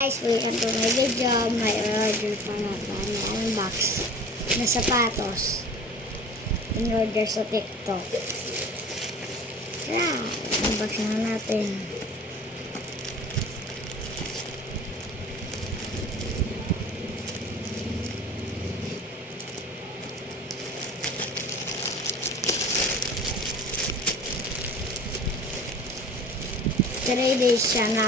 Guys, welcome to my video. May order pa na unbox na sapatos. In-order sa TikTok. Tara, unbox na natin. Three days siya na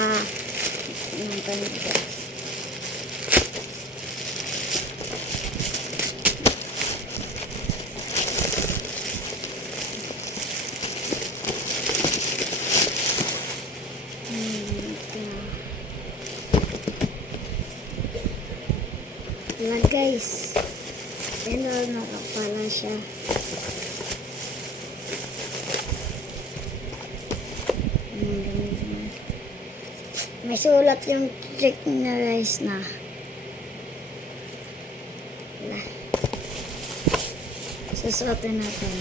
Yan guys, yan na pala siya. May sulat yung trick na guys na. Susuotin natin.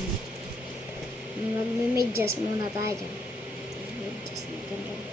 Magme-medyas muna tayo. Medyas natin tayo.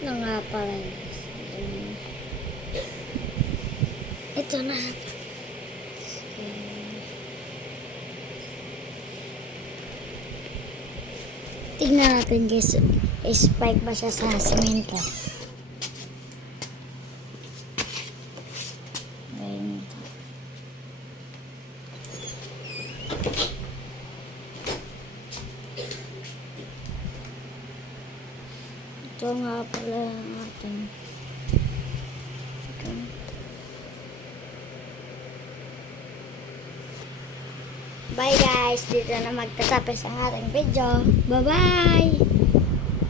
Ito nga pala. Ito na. Tingnan natin guys. Spike ba siya sa semento? Ito nga pala natin. Bye guys! Dito na magtatapos ang ating video. Bye bye!